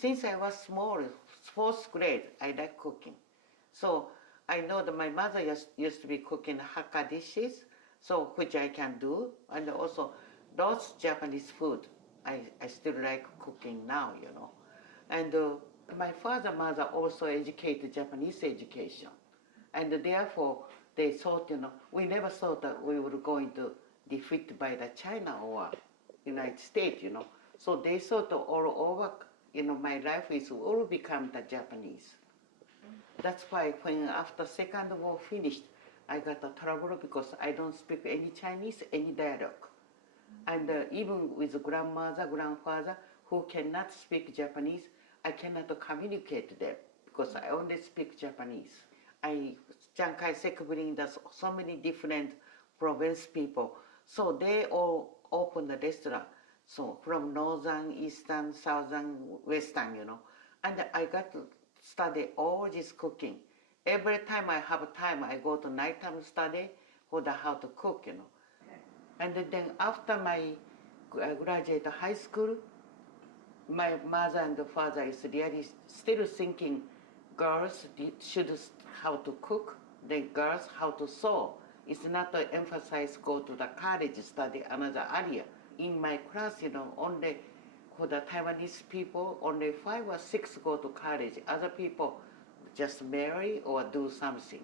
since I was small, fourth grade, I like cooking. So I know that my mother used to be cooking Hakka dishes, so which I can do, and also those Japanese food I still like cooking now, you know. And my father, mother also educated Japanese education, and therefore they thought, you know, we never thought that we were going to defeated by the China or United States, you know. So they thought all over, you know, my life is all become the Japanese. That's why when after Second War finished, I got a trouble because I don't speak any Chinese, any dialect. And even with grandmother, grandfather who cannot speak Japanese, I cannot communicate them because I only speak Japanese. Chiang Kai-shek bring us so many different province people, so they all open the restaurant. So from northern, eastern, southern, western, you know, and I got to study all this cooking. Every time I have time, I go to nighttime study for the how to cook, you know. And then after my graduate high school, my mother and father is really still thinking girls should how to cook, then girls how to sew. It's not to emphasize go to the college study another area. In my class, you know, only for the Taiwanese people, only 5 or 6 go to college. Other people just marry or do something.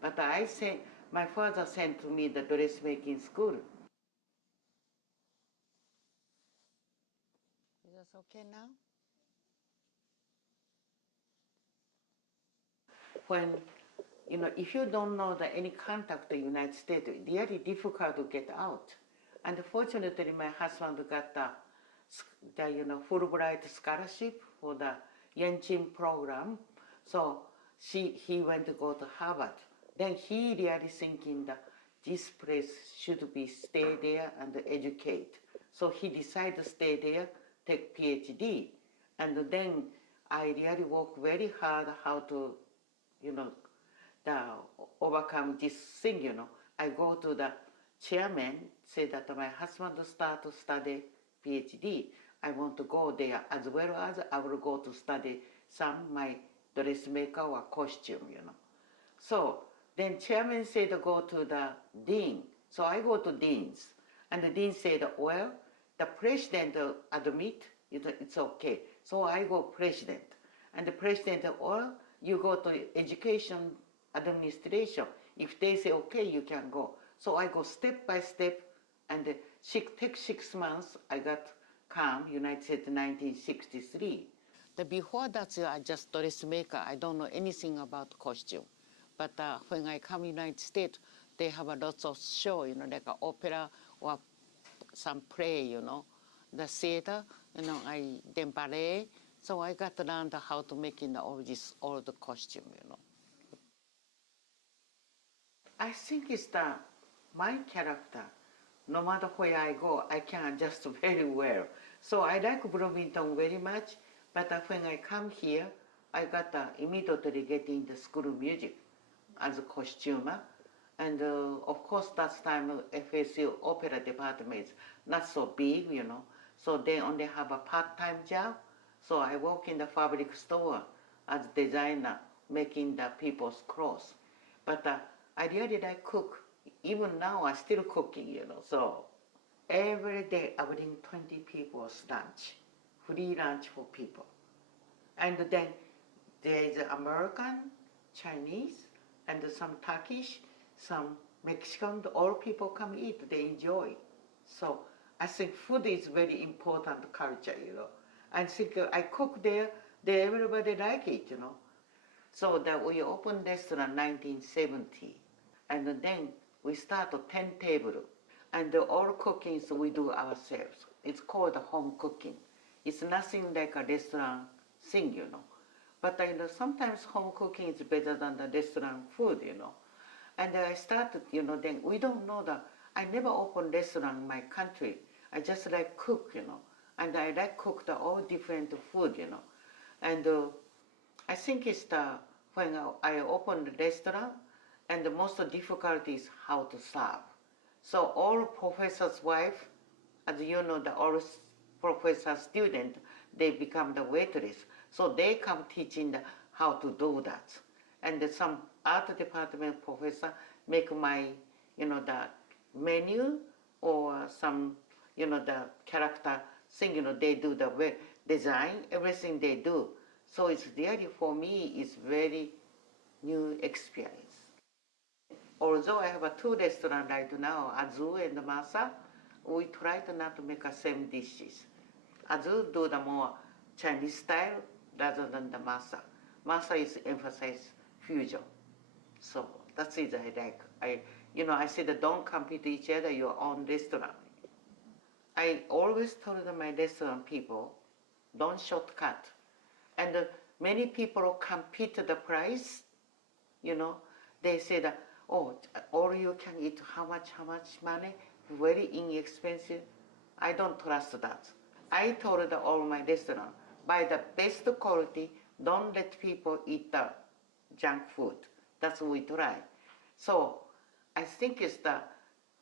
But I say, my father sent to me the dressmaking school. Is this okay now? When, you know, if you don't know that any contact in the United States, it's really difficult to get out. And fortunately, my husband got the you know, Fulbright scholarship for the Yanqing program. So he went to go to Harvard. Then he really thinking that this place should be stay there and educate. So he decided to stay there, take PhD. And then I really work very hard how to, you know, overcome this thing, you know. I go to the chairman, say that my husband start to study PhD. I want to go there as well as I will go to study some my dressmaker or costume, you know. So then chairman said go to the dean. So I go to deans. And the dean said, well, the president admit it's okay. So I go president. And the president, well, you go to education administration. If they say okay, you can go. So I go step by step, and take 6 months. I got come United States 1963. Before that, I just dressmaker. I don't know anything about costume. But when I come United States, they have a lots of show, you know, like an opera or some play, you know, the theater, you know, then ballet. So I got to learn how to make all the costume, you know. I think it's my character. No matter where I go, I can adjust very well. So I like Bloomington very much, but when I come here, I got immediately get into school of music as a costumer. And of course, that time FSU opera department is not so big, you know. So they only have a part-time job. So I work in the fabric store as designer, making the people's clothes. But I really like cook. Even now, I'm still cooking, you know. So every day I bring 20 people's lunch, free lunch for people. And then there's American, Chinese, and some Turkish, some Mexican. All people come eat, they enjoy. So I think food is very important culture, you know. I think I cook there, everybody like it, you know. So that we opened restaurant 1970, and then we start a 10 table, and all cookings we do ourselves. It's called home cooking. It's nothing like a restaurant thing, you know. But you know, sometimes home cooking is better than the restaurant food, you know. And I started, you know, then we don't know that I never opened restaurant in my country. I just like cook, you know, and I like cook the all different food, you know. And I think it's when I opened the restaurant, and the most difficult is how to serve. So all professor's wife, as you know, all professor student, they become the waitress. So they come teaching how to do that. And some art department professor make my, the menu or some, the character thing, they do the design, everything they do. So it's really, for me, it's very new experience. Although I have a two restaurants right now, Azu and Masa, we try to not make the same dishes. Azu do the more Chinese style rather than the Masa. Masa is emphasize fusion. So that's it I like. I said don't compete each other, your own restaurant. I always told my restaurant people, don't shortcut. And many people compete the price, they said, oh, all you can eat, how much money? Very inexpensive. I don't trust that. I told all my restaurant, buy the best quality, don't let people eat the junk food. That's what we try. So I think it's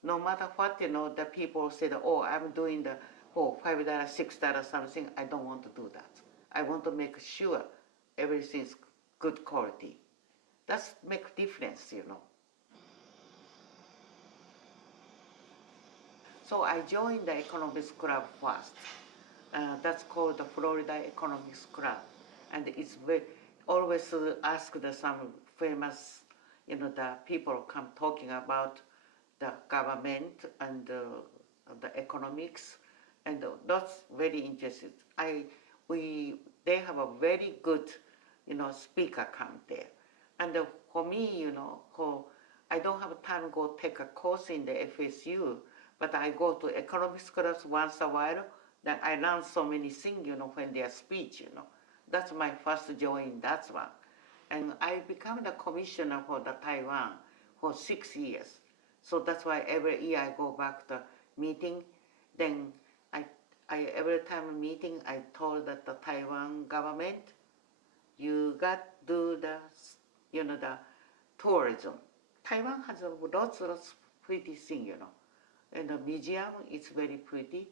no matter what, the people said, oh, I'm doing the $5, $6 something. I don't want to do that. I want to make sure everything's good quality. That's make difference, So I joined the economics club first. That's called the Florida Economics Club. And it's always ask some famous, the people come talking about the government and the economics, and that's very interesting. They have a very good, speaker come there. And for me, I don't have time to go take a course in the FSU, but I go to economics class once a while. Then I learn so many things, when they speech, That's my first join, that's one. And I become the commissioner for the Taiwan for 6 years. So that's why every year I go back to meeting. Then every time meeting, I told that the Taiwan government, you got to do the tourism. Taiwan has lots of pretty things, And the museum is very pretty.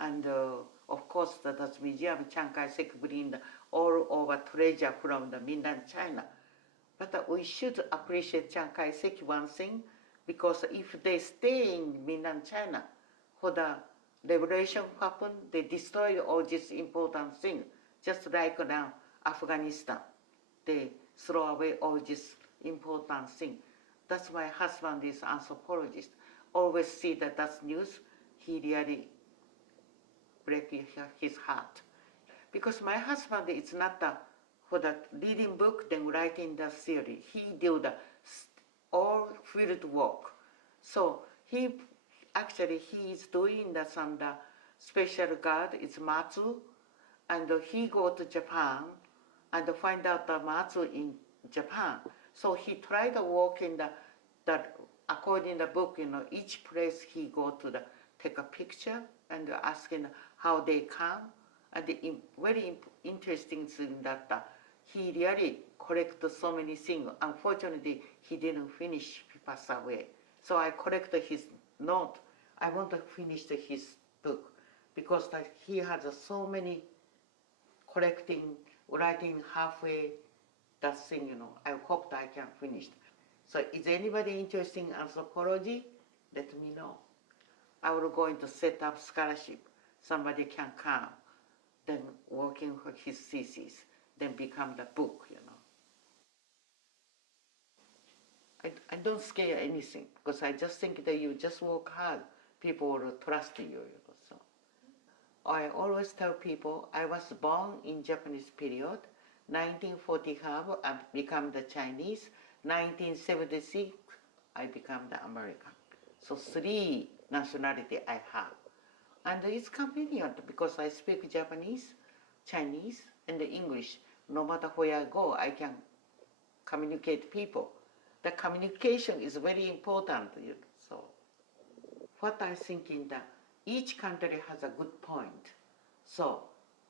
And of course, that museum, Chiang Kai-shek bring all over treasure from the mainland China. But we should appreciate Chiang Kai-shek one thing, because if they stay in mainland China, for the revolution happened, they destroyed all these important things, just like now Afghanistan. They throw away all these important things. That's my husband is anthropologist. Always see that's news, he really break his heart. Because my husband is not for the reading book, then writing the theory. He do the all field work. So he is doing some special guard, it's Matsu, and he go to Japan and find out the Matsu in Japan. So he tried to work in the according to the book, each place he go to take a picture and asking how they come. And the very interesting thing that he really collected so many things. Unfortunately, he didn't finish, he passed away. So I collected his note. I want to finish his book because he has so many writing halfway that thing, I hope that I can finish. So is anybody interested in anthropology? Let me know. I will going to set up scholarship. Somebody can come, then working for his thesis, then become the book, I don't scare anything, because I just think that you just work hard, people will trust you, So I always tell people I was born in Japanese period, 1945 I become the Chinese, 1976 I become the American. So 3 nationality I have. And it's convenient because I speak Japanese, Chinese, and English. No matter where I go, I can communicate people. The communication is very important. So what I think in that each country has a good point. So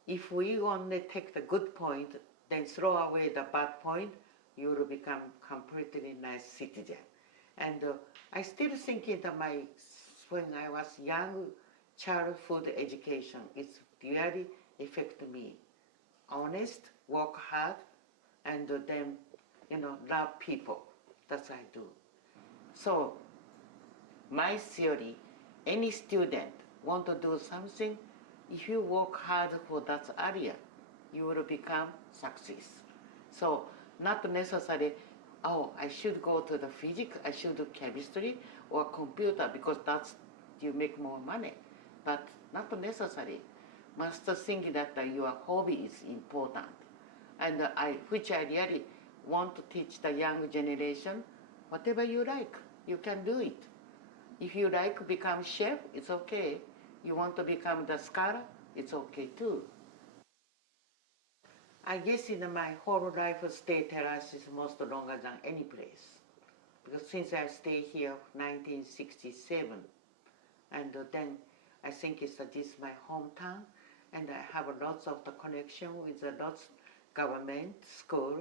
if we only take the good point, then throw away the bad point, you will become completely nice citizen. And I still think that when I was young, childhood education is very affect me. Honest, work hard, and then, love people. That's what I do. So my theory, any student want to do something, if you work hard for that area, you will become success. So not necessarily, oh, I should go to the physics, I should do chemistry or computer because that's you make more money. But not necessary. Must think that your hobby is important. And which I really want to teach the young generation, whatever you like, you can do it. If you like to become chef, it's okay. You want to become the scholar, it's okay too. I guess in my whole life, stay Tallahassee is most longer than any place. Because since I stay here 1967, and then I think this is my hometown, and I have lots of the connection with the lots government, school,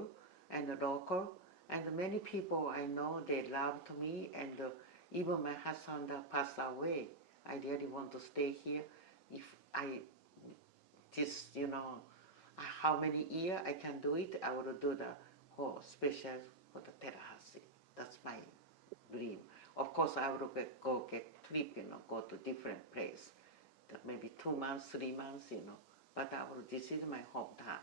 and the local, and many people I know, they loved me, and even my husband passed away. I really want to stay here. If I just, how many years I can do it, I will do the whole special for the Tallahassee. That's my dream. Of course, I will go get trip, go to different place. Maybe 2 months, 3 months, but this is my hometown.